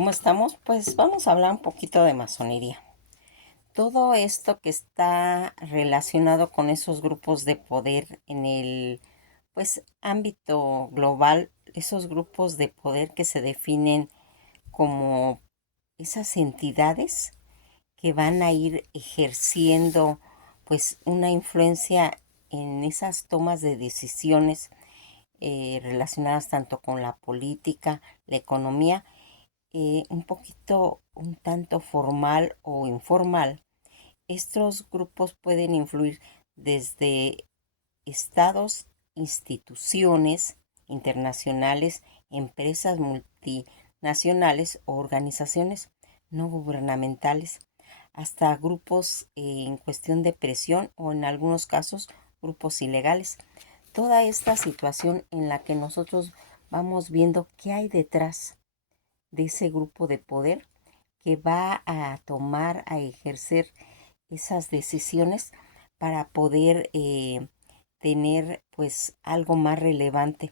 ¿Cómo estamos? Pues vamos a hablar un poquito de masonería. Todo esto que está relacionado con esos grupos de poder en el ámbito global, esos grupos de poder que se definen como esas entidades que van a ir ejerciendo una influencia en esas tomas de decisiones relacionadas tanto con la política, la economía, un tanto formal o informal. Estos grupos pueden influir desde estados, instituciones internacionales, empresas multinacionales o organizaciones no gubernamentales, hasta grupos en cuestión de presión o en algunos casos grupos ilegales. Toda esta situación en la que nosotros vamos viendo qué hay detrás de ese grupo de poder que va a tomar, a ejercer esas decisiones para poder tener algo más relevante.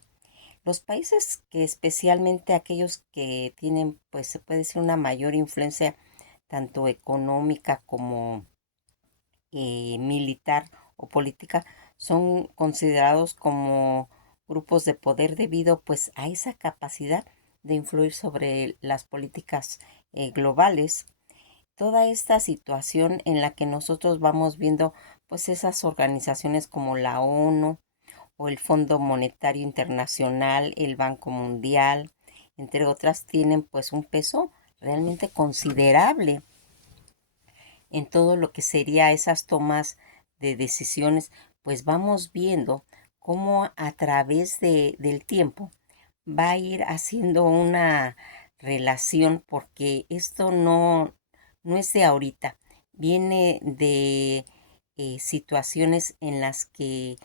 Los países que especialmente aquellos que tienen se puede decir una mayor influencia tanto económica como militar o política son considerados como grupos de poder debido a esa capacidad de influir sobre las políticas globales. Toda esta situación en la que nosotros vamos viendo esas organizaciones como la ONU o el Fondo Monetario Internacional, el Banco Mundial, entre otras, tienen un peso realmente considerable en todo lo que sería esas tomas de decisiones. Pues vamos viendo cómo a través del tiempo va a ir haciendo una relación, porque esto no es de ahorita, viene de situaciones en las que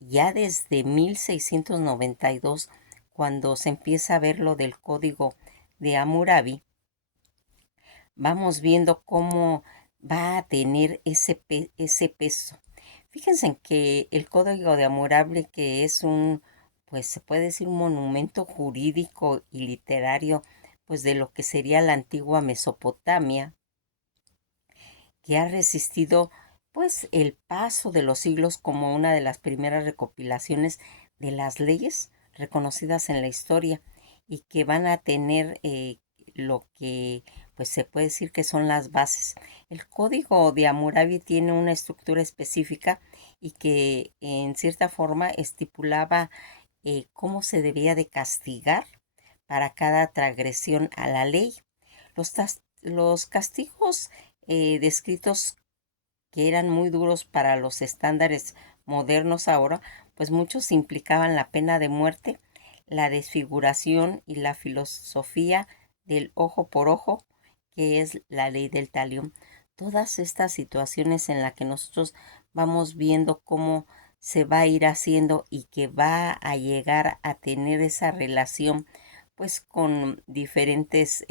ya desde 1692, cuando se empieza a ver lo del Código de Hammurabi, vamos viendo cómo va a tener ese peso. Fíjense en que el Código de Hammurabi, que es se puede decir un monumento jurídico y literario, de lo que sería la antigua Mesopotamia, que ha resistido el paso de los siglos como una de las primeras recopilaciones de las leyes reconocidas en la historia y que van a tener lo que se puede decir que son las bases. El Código de Hammurabi tiene una estructura específica y que en cierta forma estipulaba cómo se debía de castigar para cada transgresión a la ley. Los castigos descritos, que eran muy duros para los estándares modernos ahora, pues muchos implicaban la pena de muerte, la desfiguración y la filosofía del ojo por ojo, que es la ley del talión. Todas estas situaciones en las que nosotros vamos viendo cómo se va a ir haciendo y que va a llegar a tener esa relación con diferentes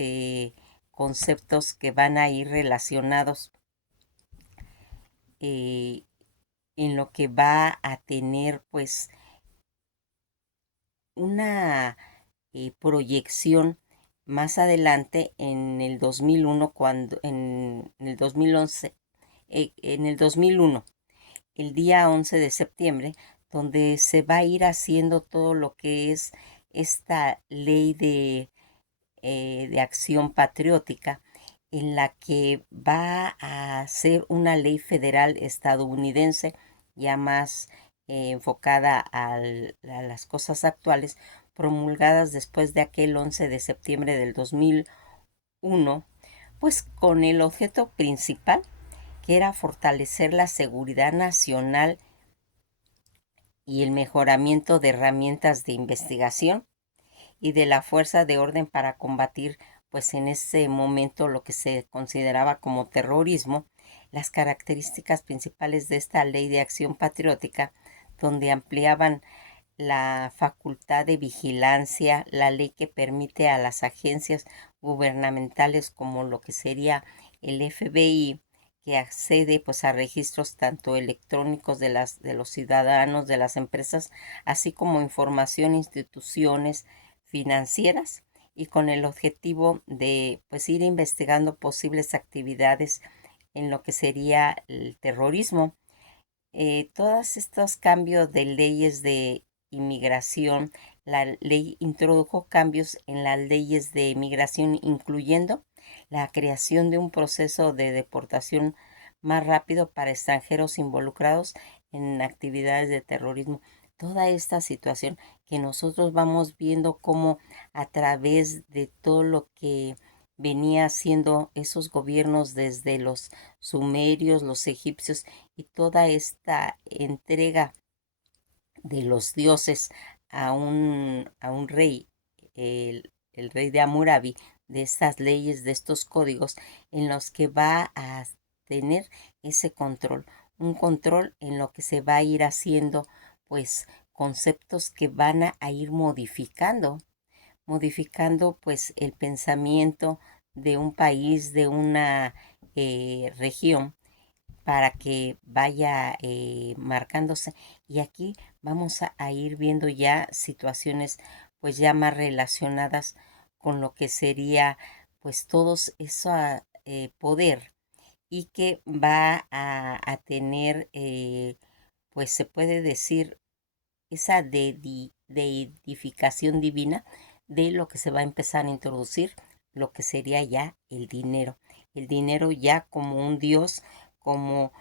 conceptos que van a ir relacionados eh, en lo que va a tener una proyección más adelante en el 2001, en el 2011, en el 2001, el día 11 de septiembre, donde se va a ir haciendo todo lo que es esta ley de acción patriótica, en la que va a ser una ley federal estadounidense ya más enfocada a las cosas actuales, promulgadas después de aquel 11 de septiembre del 2001, con el objeto principal, que era fortalecer la seguridad nacional y el mejoramiento de herramientas de investigación y de la fuerza de orden para combatir en ese momento lo que se consideraba como terrorismo. Las características principales de esta ley de acción patriótica, donde ampliaban la facultad de vigilancia, la ley que permite a las agencias gubernamentales como lo que sería el FBI, que accede a registros tanto electrónicos de los ciudadanos, de las empresas, así como información, instituciones financieras, y con el objetivo de pues ir investigando posibles actividades en lo que sería el terrorismo. Todos estos cambios de leyes de inmigración, la ley introdujo cambios en las leyes de inmigración, incluyendo la creación de un proceso de deportación más rápido para extranjeros involucrados en actividades de terrorismo. Toda esta situación que nosotros vamos viendo como a través de todo lo que venía haciendo esos gobiernos desde los sumerios, los egipcios y toda esta entrega de los dioses a un rey, el rey de Hammurabi, de estas leyes, de estos códigos, en los que va a tener ese control, un control en lo que se va a ir haciendo, pues conceptos que van a ir modificando pues el pensamiento de un país, de una región, para que vaya marcándose. Y aquí vamos a ir viendo ya situaciones pues ya más relacionadas con lo que sería pues todos ese poder y que va a tener pues se puede decir esa deidificación divina de lo que se va a empezar a introducir, lo que sería ya el dinero ya como un dios, como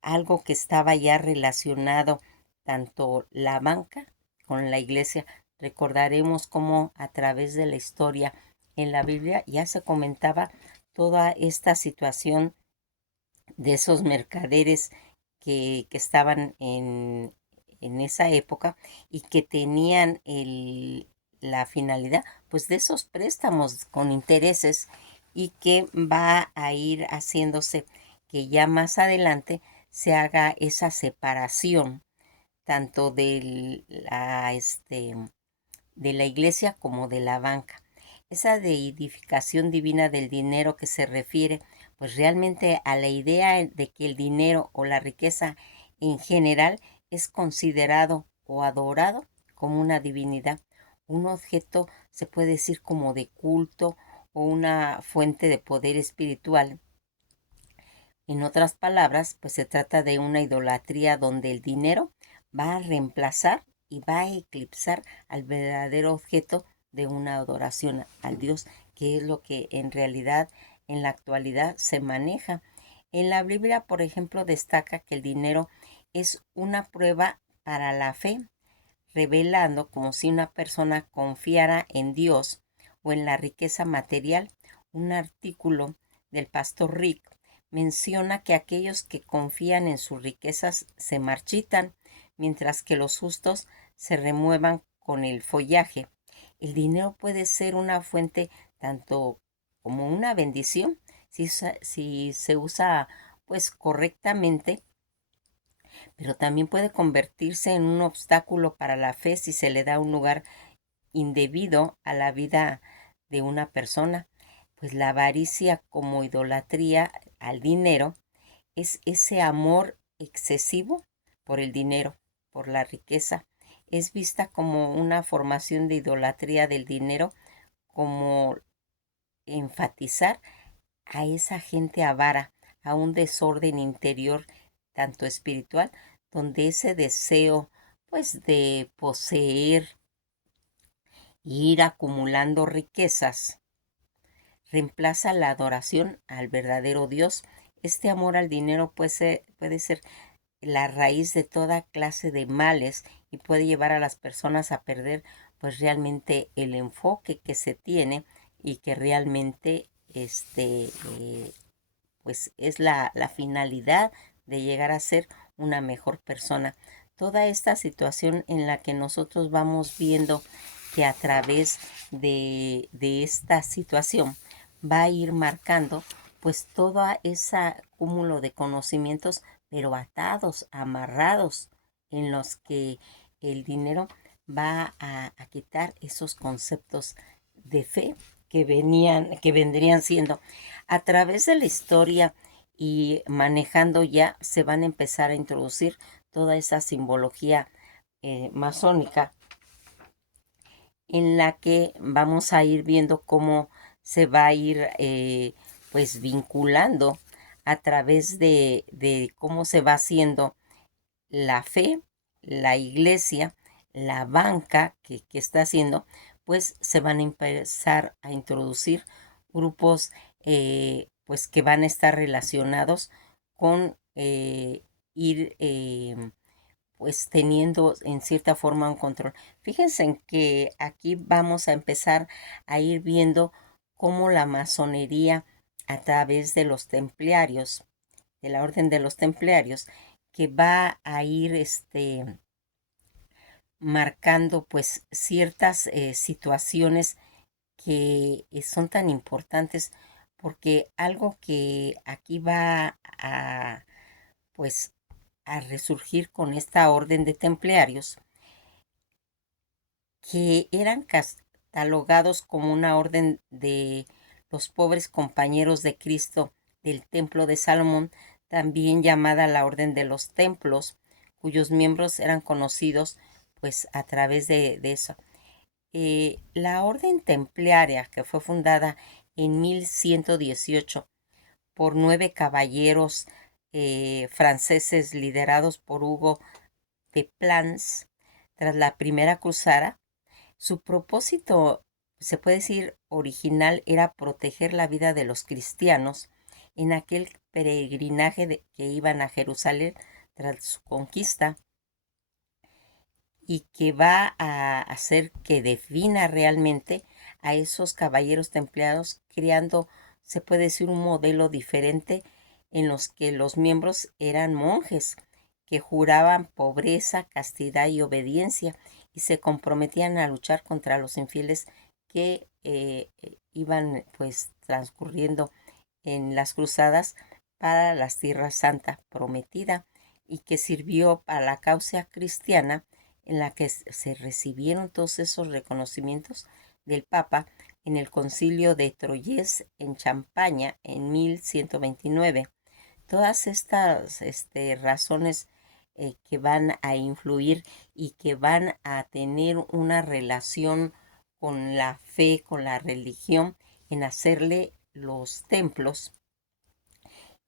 algo que estaba ya relacionado tanto la banca con la iglesia. Recordaremos cómo a través de la historia en la Biblia ya se comentaba toda esta situación de esos mercaderes que estaban en esa época y que tenían la finalidad pues de esos préstamos con intereses y que va a ir haciéndose que ya más adelante se haga esa separación tanto de la iglesia como de la banca. Esa deidificación divina del dinero que se refiere pues realmente a la idea de que el dinero o la riqueza en general es considerado o adorado como una divinidad, un objeto se puede decir como de culto o una fuente de poder espiritual. En otras palabras, pues se trata de una idolatría donde el dinero va a reemplazar y va a eclipsar al verdadero objeto de una adoración al Dios, que es lo que en realidad en la actualidad se maneja. En la Biblia, por ejemplo, destaca que el dinero es una prueba para la fe, revelando como si una persona confiara en Dios o en la riqueza material. Un artículo del pastor Rick menciona que aquellos que confían en sus riquezas se marchitan, mientras que los justos se remuevan con el follaje. El dinero puede ser una fuente tanto como una bendición si se usa pues correctamente, pero también puede convertirse en un obstáculo para la fe si se le da un lugar indebido a la vida de una persona. Pues la avaricia como idolatría al dinero es ese amor excesivo por el dinero, por la riqueza. Es vista como una formación de idolatría del dinero, como enfatizar a esa gente avara, a un desorden interior, tanto espiritual, donde ese deseo, pues, de poseer y ir acumulando riquezas, reemplaza la adoración al verdadero Dios. Este amor al dinero puede ser la raíz de toda clase de males y puede llevar a las personas a perder pues realmente el enfoque que se tiene y que realmente pues es la finalidad de llegar a ser una mejor persona. Toda esta situación en la que nosotros vamos viendo que a través de esta situación va a ir marcando pues todo ese cúmulo de conocimientos, pero atados, amarrados, en los que el dinero va a quitar esos conceptos de fe que vendrían siendo a través de la historia y manejando ya se van a empezar a introducir toda esa simbología masónica en la que vamos a ir viendo cómo se va a ir pues vinculando a través de cómo se va haciendo la fe, la iglesia, la banca que está haciendo, pues se van a empezar a introducir grupos pues que van a estar relacionados con ir pues teniendo en cierta forma un control. Fíjense en que aquí vamos a empezar a ir viendo cómo la masonería a través de los templarios, de la orden de los templarios, que va a ir marcando pues ciertas situaciones que son tan importantes, porque algo que aquí va a pues a resurgir con esta orden de templarios, que eran catalogados como una orden de los pobres compañeros de Cristo del Templo de Salomón, también llamada la Orden de los Templos, cuyos miembros eran conocidos pues a través de eso. La Orden Templaria, que fue fundada en 1118 por 9 caballeros franceses liderados por Hugo de Plans, tras la Primera Cruzada, su propósito, se puede decir, original era proteger la vida de los cristianos en aquel peregrinaje que iban a Jerusalén tras su conquista, y que va a hacer que defina realmente a esos caballeros templados, creando, se puede decir, un modelo diferente en los que los miembros eran monjes que juraban pobreza, castidad y obediencia, y se comprometían a luchar contra los infieles que iban pues transcurriendo en las cruzadas para las tierras santa prometida, y que sirvió para la causa cristiana, en la que se recibieron todos esos reconocimientos del Papa en el Concilio de Troyes en Champaña en 1129. Todas estas razones que van a influir y que van a tener una relación con la fe, con la religión, en hacerle los templos,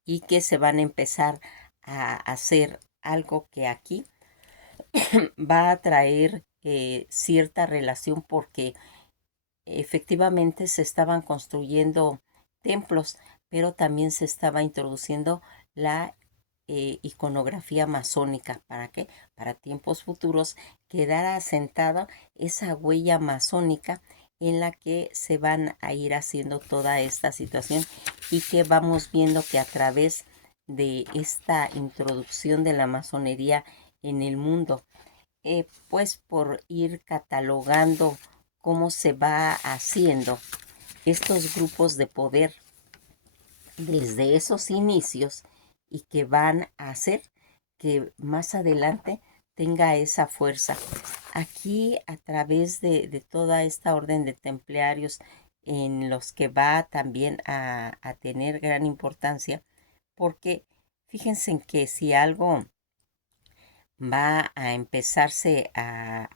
y que se van a empezar a hacer algo que aquí va a traer cierta relación, porque efectivamente se estaban construyendo templos, pero también se estaba introduciendo la iconografía masónica. ¿Para qué? Para tiempos futuros quedara asentada esa huella masónica en la que se van a ir haciendo toda esta situación, y que vamos viendo que a través de esta introducción de la masonería en el mundo, pues por ir catalogando cómo se va haciendo estos grupos de poder desde esos inicios, y que van a hacer que más adelante tenga esa fuerza. Aquí, a través de toda esta orden de templarios, en los que va también a tener gran importancia, porque fíjense en que si algo va a empezarse a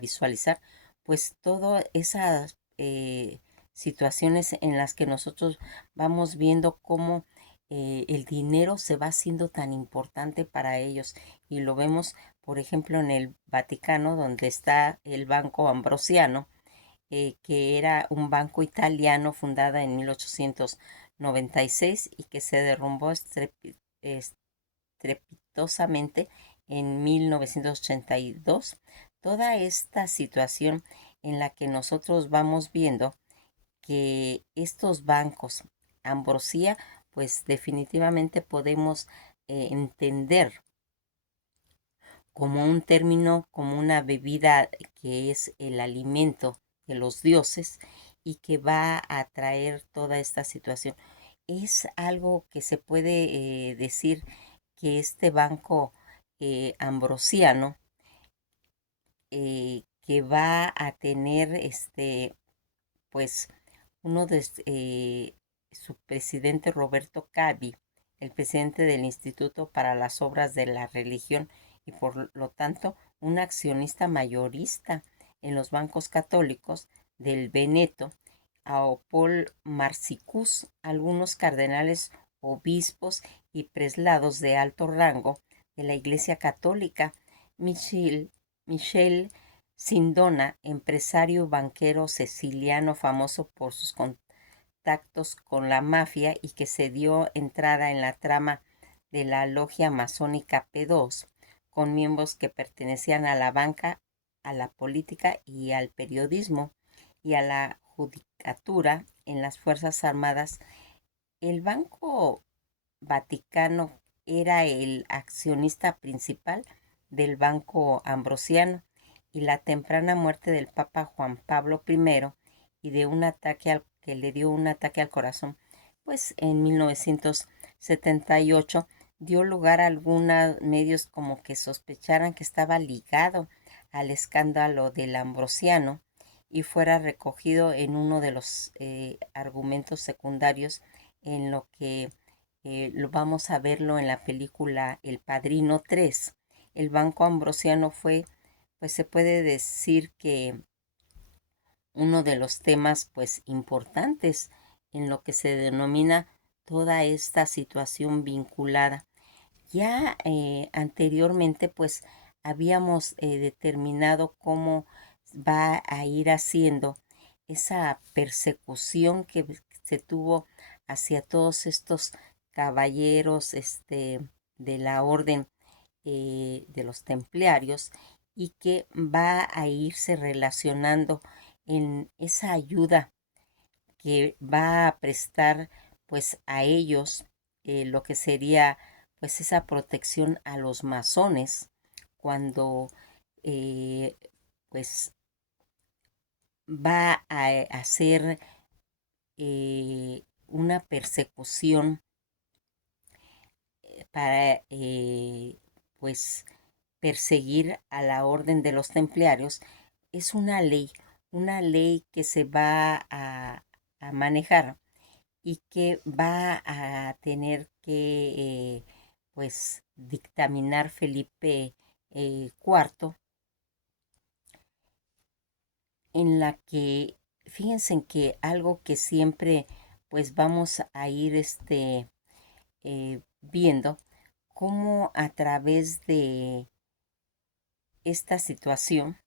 visualizar, pues todas esas situaciones en las que nosotros vamos viendo cómo el dinero se va haciendo tan importante para ellos, y lo vemos, por ejemplo, en el Vaticano, donde está el Banco Ambrosiano, que era un banco italiano fundado en 1896 y que se derrumbó estrepitosamente en 1982. Toda esta situación en la que nosotros vamos viendo que estos bancos, Ambrosía, pues definitivamente podemos entender como un término, como una bebida que es el alimento de los dioses, y que va a traer toda esta situación. Es algo que se puede decir que este banco ambrosiano, que va a tener pues uno de su presidente, Roberto Cavi, el presidente del Instituto para las Obras de la Religión, y por lo tanto un accionista mayorista en los bancos católicos del Veneto, a Paul Marsicus, algunos cardenales, obispos y preslados de alto rango de la Iglesia Católica, Michel Sindona, empresario banquero siciliano famoso por sus contactos con la mafia y que se dio entrada en la trama de la logia masónica P2, con miembros que pertenecían a la banca, a la política y al periodismo y a la judicatura en las Fuerzas Armadas. El Banco Vaticano era el accionista principal del Banco Ambrosiano, y la temprana muerte del Papa Juan Pablo I y de un ataque que le dio un ataque al corazón, pues en 1978 dio lugar a algunos medios como que sospecharan que estaba ligado al escándalo del Ambrosiano y fuera recogido en uno de los argumentos secundarios en lo que lo vamos a verlo en la película El Padrino 3. El Banco Ambrosiano fue, pues se puede decir que uno de los temas pues importantes en lo que se denomina toda esta situación vinculada. Ya anteriormente pues habíamos determinado cómo va a ir haciendo esa persecución que se tuvo hacia todos estos caballeros de la orden de los templarios, y que va a irse relacionando en esa ayuda que va a prestar pues a ellos, lo que sería pues esa protección a los masones cuando eh, pues va a hacer una persecución para pues perseguir a la orden de los templarios. Es una ley que se va a manejar y que va a tener que pues dictaminar Felipe IV, en la que fíjense en que algo que siempre pues vamos a ir viendo cómo a través de esta situación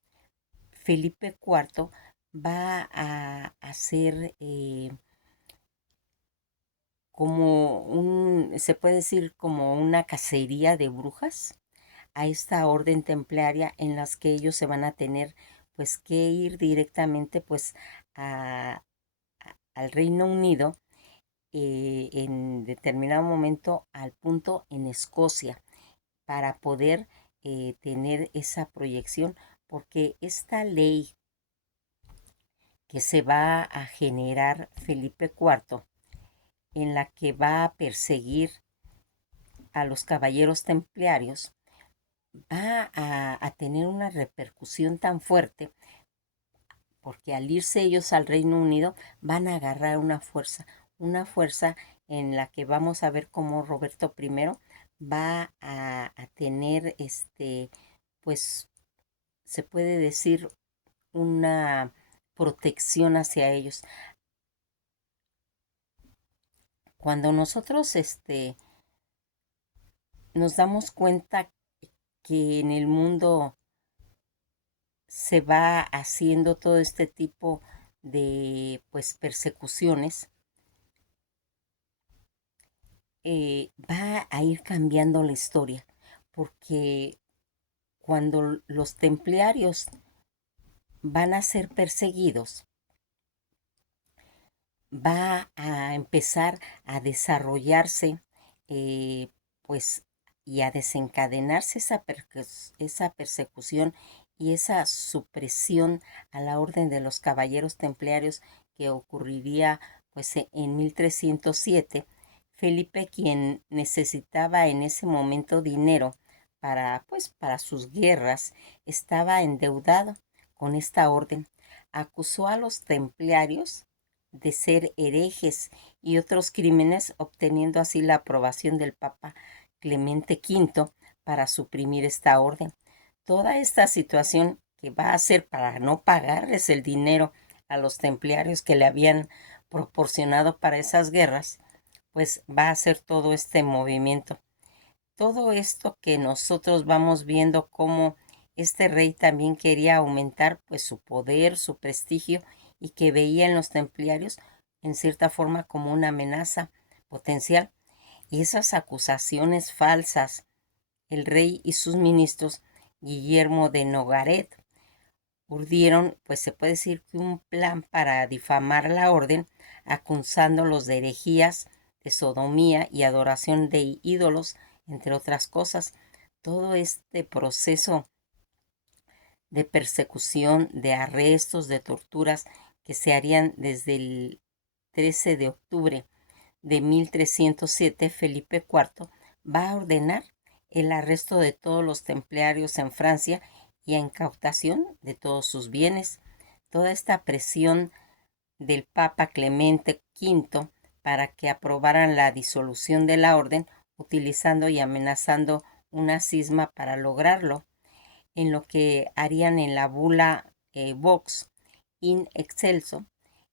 Felipe IV va a hacer se puede decir como una cacería de brujas a esta orden templaria, en las que ellos se van a tener pues que ir directamente pues al Reino Unido, en determinado momento al punto en Escocia, para poder tener esa proyección, porque esta ley que se va a generar Felipe IV, en la que va a perseguir a los caballeros templarios, va a tener una repercusión tan fuerte, porque al irse ellos al Reino Unido van a agarrar una fuerza en la que vamos a ver cómo Roberto I va a tener, pues se puede decir, una protección hacia ellos. Cuando nosotros nos damos cuenta que en el mundo se va haciendo todo este tipo de pues persecuciones, va a ir cambiando la historia, porque cuando los templarios van a ser perseguidos, va a empezar a desarrollarse pues y a desencadenarse esa persecución y esa supresión a la orden de los caballeros templarios, que ocurriría pues en 1307. Felipe, quien necesitaba en ese momento dinero para sus guerras, estaba endeudado con esta orden. Acusó a los templarios de ser herejes y otros crímenes, obteniendo así la aprobación del Papa Clemente V para suprimir esta orden. Toda esta situación que va a hacer para no pagarles el dinero a los templarios que le habían proporcionado para esas guerras, pues va a hacer todo este movimiento. Todo esto que nosotros vamos viendo como este rey también quería aumentar pues su poder, su prestigio, y que veía en los templarios en cierta forma como una amenaza potencial. Y esas acusaciones falsas, el rey y sus ministros, Guillermo de Nogaret, urdieron, pues se puede decir que un plan para difamar la orden, acusándolos de herejías, de sodomía y adoración de ídolos, entre otras cosas. Todo este proceso de persecución, de arrestos, de torturas que se harían desde el 13 de octubre de 1307, Felipe IV va a ordenar el arresto de todos los templarios en Francia y incautación de todos sus bienes. Toda esta presión del Papa Clemente V para que aprobaran la disolución de la orden, utilizando y amenazando una cisma para lograrlo, en lo que harían en la bula Vox in Excelso.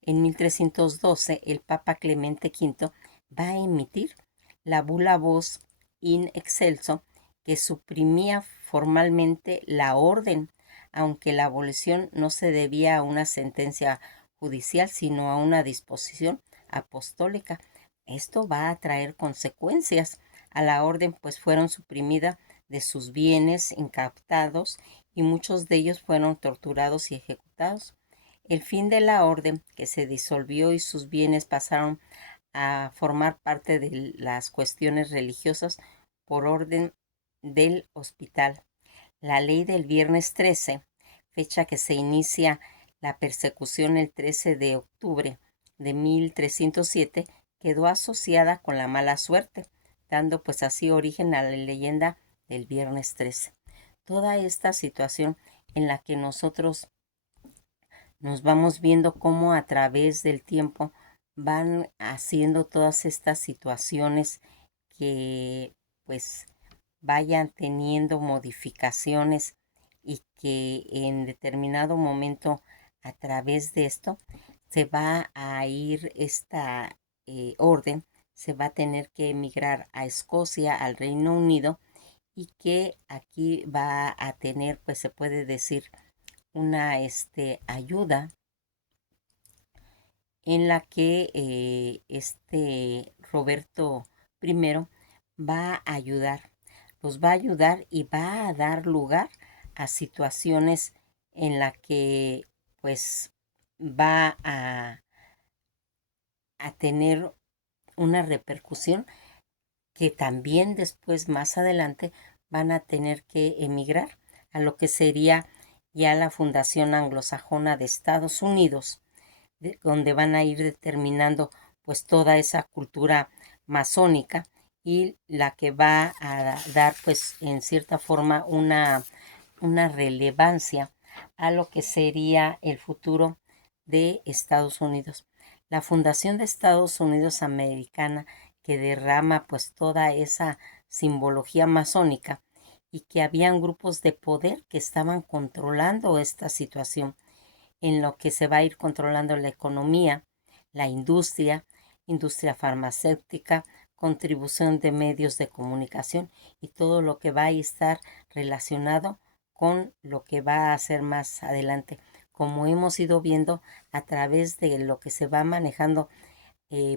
En 1312, el Papa Clemente V va a emitir la bula Vox in Excelso, que suprimía formalmente la orden, aunque la abolición no se debía a una sentencia judicial, sino a una disposición apostólica. Esto va a traer consecuencias a la orden, pues fueron suprimidas de sus bienes incautados y muchos de ellos fueron torturados y ejecutados. El fin de la orden, que se disolvió y sus bienes pasaron a formar parte de las cuestiones religiosas por orden del hospital. La ley del viernes 13, fecha que se inicia la persecución el 13 de octubre de 1307, quedó asociada con la mala suerte, dando pues así origen a la leyenda del viernes 13. Toda esta situación en la que nosotros nos vamos viendo cómo a través del tiempo van haciendo todas estas situaciones que pues vayan teniendo modificaciones, y que en determinado momento a través de esto se va a ir esta orden, se va a tener que emigrar a Escocia, al Reino Unido, y que aquí va a tener, pues se puede decir, una ayuda en la que Roberto I va a ayudar, los va a ayudar y va a dar lugar a situaciones en la que pues va a tener una repercusión, que también después más adelante van a tener que emigrar a lo que sería ya la Fundación Anglosajona de Estados Unidos, donde van a ir determinando pues toda esa cultura masónica, y la que va a dar pues en cierta forma una relevancia a lo que sería el futuro de Estados Unidos. La Fundación de Estados Unidos Americana, que derrama pues toda esa simbología masónica, y que habían grupos de poder que estaban controlando esta situación, en lo que se va a ir controlando la economía, la industria farmacéutica, contribución de medios de comunicación y todo lo que va a estar relacionado con lo que va a hacer más adelante, como hemos ido viendo a través de lo que se va manejando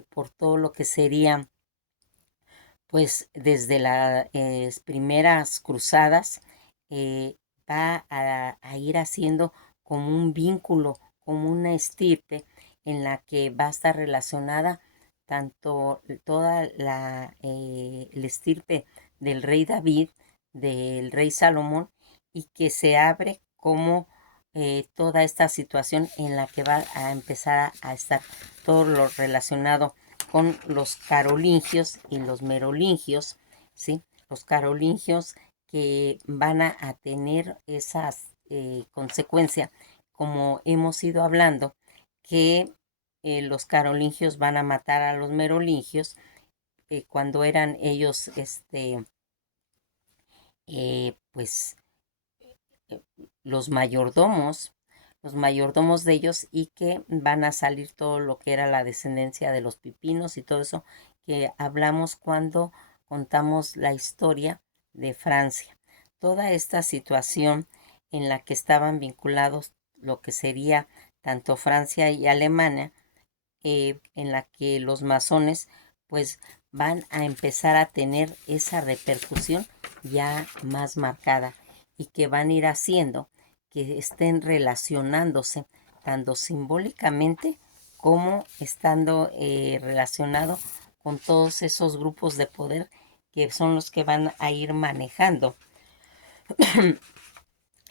por todo lo que sería pues desde las primeras cruzadas. Va a ir haciendo como un vínculo, como una estirpe en la que va a estar relacionada tanto toda la estirpe del rey David, del rey Salomón, y que se abre como toda esta situación en la que va a empezar a estar todo lo relacionado con los carolingios y los merolingios, ¿sí? Los carolingios que van a tener esas consecuencias, como hemos ido hablando, que los carolingios van a matar a los merolingios cuando eran ellos, pues, los mayordomos de ellos, y que van a salir todo lo que era la descendencia de los pipinos y todo eso que hablamos cuando contamos la historia de Francia. Toda esta situación en la que estaban vinculados lo que sería tanto Francia y Alemania, en la que los masones pues van a empezar a tener esa repercusión ya más marcada, y que van a ir haciendo que estén relacionándose tanto simbólicamente como estando relacionado con todos esos grupos de poder que son los que van a ir manejando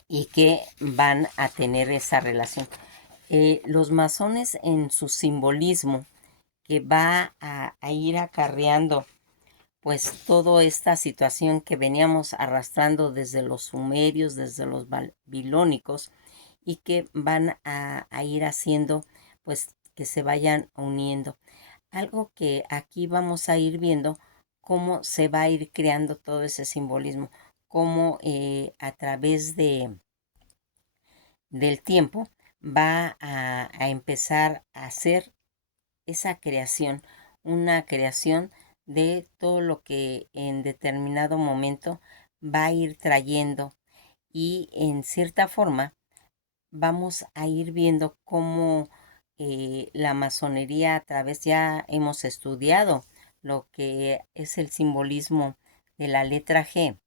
y que van a tener esa relación. Los masones, en su simbolismo, que va a ir acarreando pues toda esta situación que veníamos arrastrando desde los sumerios, desde los babilónicos, y que van a ir haciendo pues que se vayan uniendo. Algo que aquí vamos a ir viendo cómo se va a ir creando todo ese simbolismo, cómo a través del tiempo va a empezar a hacer esa creación, una creación de todo lo que en determinado momento va a ir trayendo, y en cierta forma vamos a ir viendo cómo la masonería, a través, ya hemos estudiado lo que es el simbolismo de la letra G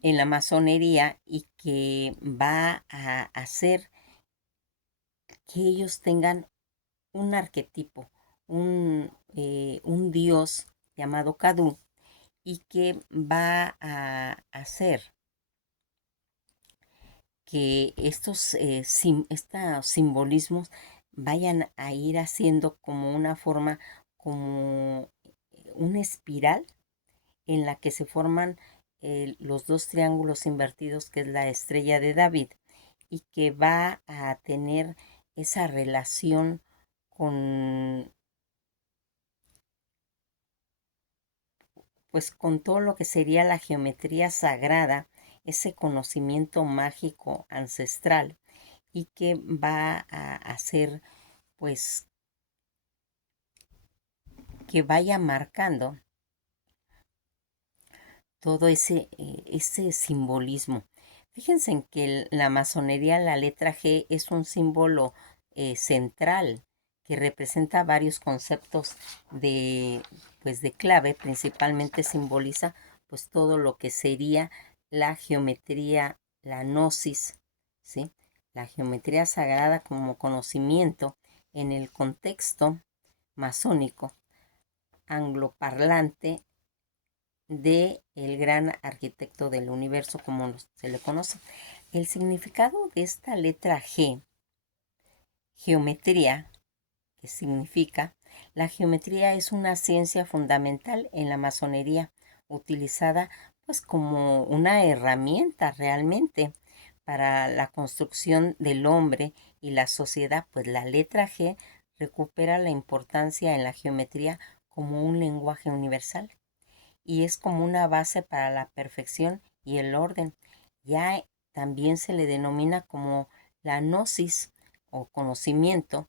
en la masonería, y que va a hacer que ellos tengan un arquetipo, un dios llamado Cadu, y que va a hacer que estos simbolismos vayan a ir haciendo como una forma, como una espiral en la que se forman los dos triángulos invertidos, que es la estrella de David, y que va a tener esa relación con, pues, con todo lo que sería la geometría sagrada, ese conocimiento mágico ancestral, y que va a hacer pues que vaya marcando todo ese simbolismo. Fíjense en que la masonería, la letra G, es un símbolo central que representa varios conceptos de, pues, de clave. Principalmente simboliza pues todo lo que sería la geometría, la gnosis, ¿sí? La geometría sagrada como conocimiento en el contexto masónico angloparlante de el gran arquitecto del universo, como se le conoce. El significado de esta letra G, geometría, que significa, la geometría es una ciencia fundamental en la masonería, utilizada pues como una herramienta realmente para la construcción del hombre y la sociedad. Pues la letra G recupera la importancia en la geometría como un lenguaje universal, y es como una base para la perfección y el orden. Ya también se le denomina como la gnosis o conocimiento.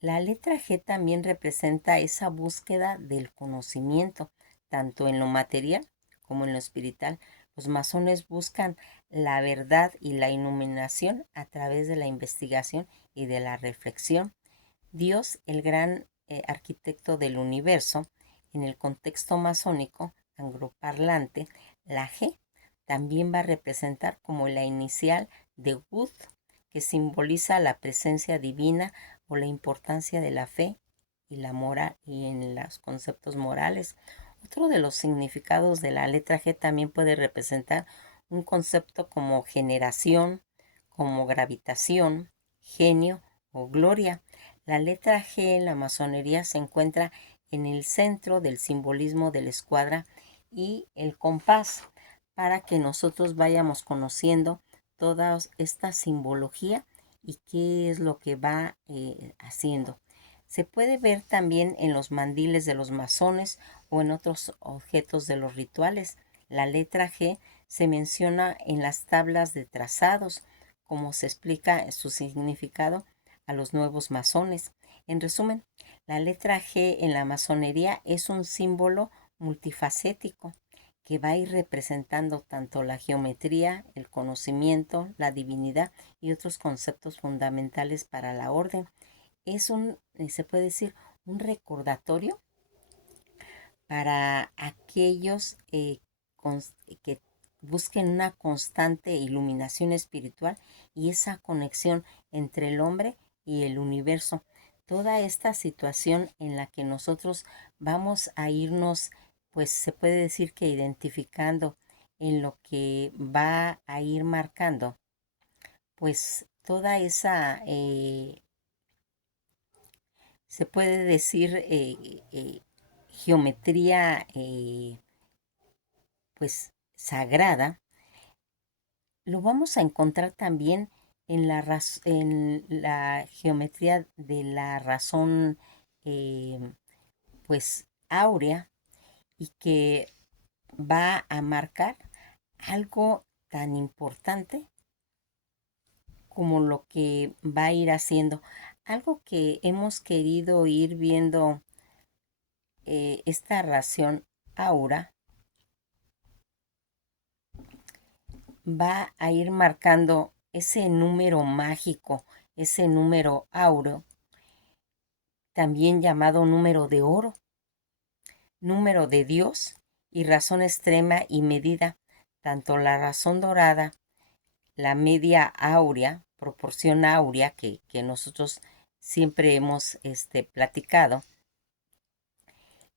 La letra G también representa esa búsqueda del conocimiento, tanto en lo material como en lo espiritual. Los masones buscan la verdad y la iluminación a través de la investigación y de la reflexión. Dios, el gran arquitecto del universo, en el contexto masónico angloparlante, la G también va a representar como la inicial de Wood, que simboliza la presencia divina o la importancia de la fe y la moral y en los conceptos morales. Otro de los significados de la letra G también puede representar un concepto como generación, como gravitación, genio o gloria. La letra G en la masonería se encuentra en el centro del simbolismo de la escuadra y el compás, para que nosotros vayamos conociendo toda esta simbología y qué es lo que va haciendo. Se puede ver también en los mandiles de los masones o en otros objetos de los rituales. La letra G se menciona en las tablas de trazados, como se explica su significado a los nuevos masones. En resumen, la letra G en la masonería es un símbolo multifacético que va a ir representando tanto la geometría, el conocimiento, la divinidad y otros conceptos fundamentales para la orden. Es se puede decir, un recordatorio para aquellos que busquen una constante iluminación espiritual y esa conexión entre el hombre y el universo. Toda esta situación en la que nosotros vamos a irnos, pues se puede decir que identificando en lo que va a ir marcando, pues toda esa, se puede decir, geometría, pues sagrada, lo vamos a encontrar también en la geometría de la razón, eh, pues áurea, y que va a marcar algo tan importante como lo que va a ir haciendo, algo que hemos querido ir viendo. Esta ración aura va a ir marcando ese número mágico, ese número áureo, también llamado número de oro, número de Dios y razón extrema y medida. Tanto la razón dorada, la media áurea, proporción áurea que nosotros siempre hemos platicado,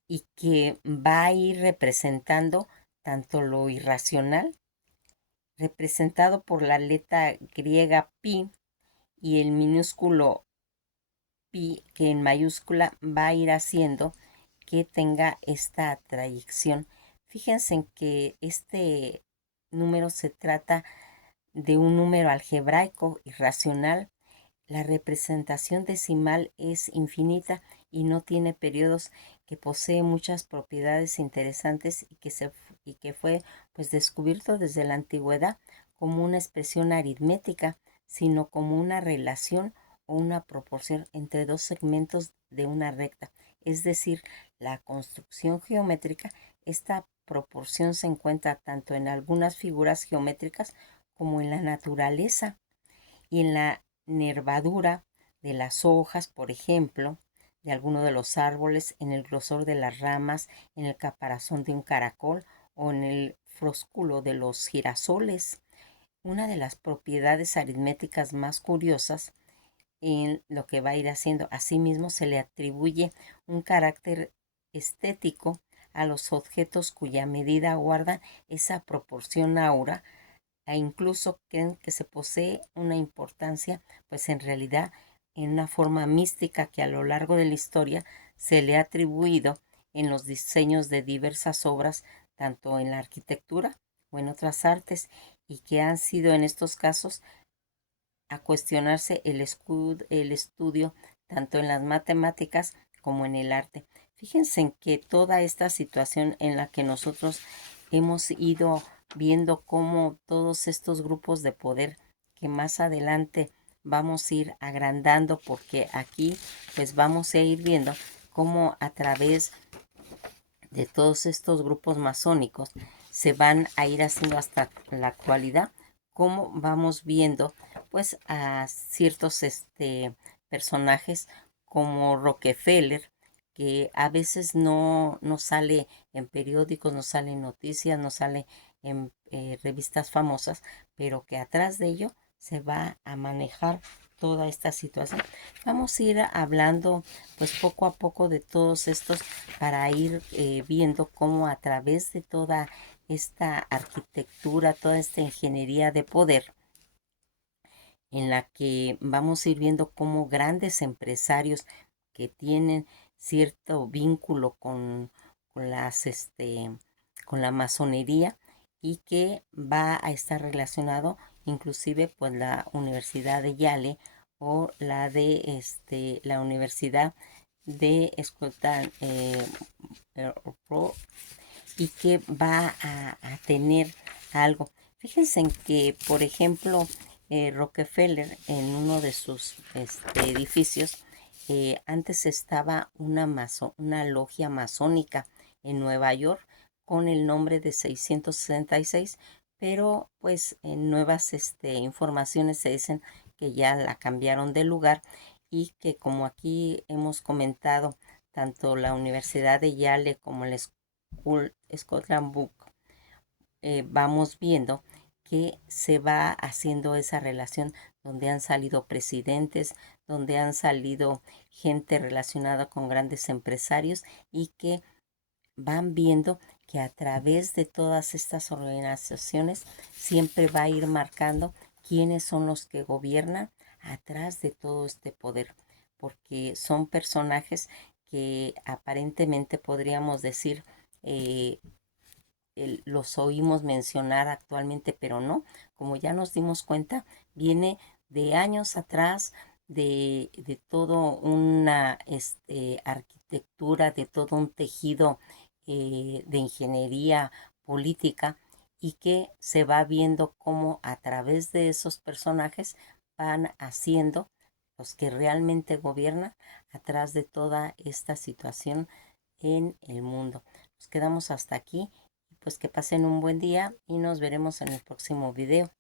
y que va a ir representando tanto lo irracional, representado por la letra griega pi, y el minúsculo pi, que en mayúscula va a ir haciendo que tenga esta trayección. Fíjense en que este número se trata de un número algebraico irracional. La representación decimal es infinita y no tiene periodos, que posee muchas propiedades interesantes y que fue pues descubierto desde la antigüedad como una expresión aritmética, sino como una relación o una proporción entre dos segmentos de una recta. Es decir, la construcción geométrica, esta proporción se encuentra tanto en algunas figuras geométricas como en la naturaleza y en la nervadura de las hojas, por ejemplo, de alguno de los árboles, en el grosor de las ramas, en el caparazón de un caracol o en el frúsculo de los girasoles. Una de las propiedades aritméticas más curiosas en lo que va a ir haciendo, asimismo se le atribuye un carácter estético a los objetos cuya medida guarda esa proporción aura, e incluso creen que se posee una importancia, pues en realidad en una forma mística que a lo largo de la historia se le ha atribuido en los diseños de diversas obras, tanto en la arquitectura o en otras artes, y que han sido en estos casos a cuestionarse el estudio tanto en las matemáticas como en el arte. Fíjense en que toda esta situación en la que nosotros hemos ido viendo cómo todos estos grupos de poder, que más adelante vamos a ir agrandando, porque aquí pues vamos a ir viendo cómo a través de todos estos grupos masónicos se van a ir haciendo hasta la actualidad, cómo vamos viendo pues a ciertos personajes como Rockefeller, que a veces no sale en periódicos, no sale en noticias, no sale en revistas famosas, pero que atrás de ello se va a manejar toda esta situación. Vamos a ir hablando pues poco a poco de todos estos, para ir viendo cómo a través de toda esta arquitectura, toda esta ingeniería de poder, en la que vamos a ir viendo cómo grandes empresarios que tienen cierto vínculo con la masonería, y que va a estar relacionado inclusive pues la Universidad de Yale o la de la Universidad de Scotia y que va a tener algo. Fíjense en que, por ejemplo, Rockefeller, en uno de sus edificios, antes estaba una logia masónica en Nueva York con el nombre de 666, pero pues en nuevas informaciones se dicen que ya la cambiaron de lugar y que, como aquí hemos comentado, tanto la Universidad de Yale como el Scotland Book, vamos viendo que se va haciendo esa relación donde han salido presidentes, donde han salido gente relacionada con grandes empresarios y que van viendo que a través de todas estas organizaciones siempre va a ir marcando quiénes son los que gobiernan atrás de todo este poder, porque son personajes que aparentemente podríamos decir los oímos mencionar actualmente, pero no, como ya nos dimos cuenta, viene de años atrás, de todo una arquitectura, de todo un tejido de ingeniería política y que se va viendo cómo a través de esos personajes van haciendo los que realmente gobiernan atrás de toda esta situación en el mundo. Nos quedamos hasta aquí, pues que pasen un buen día y nos veremos en el próximo video.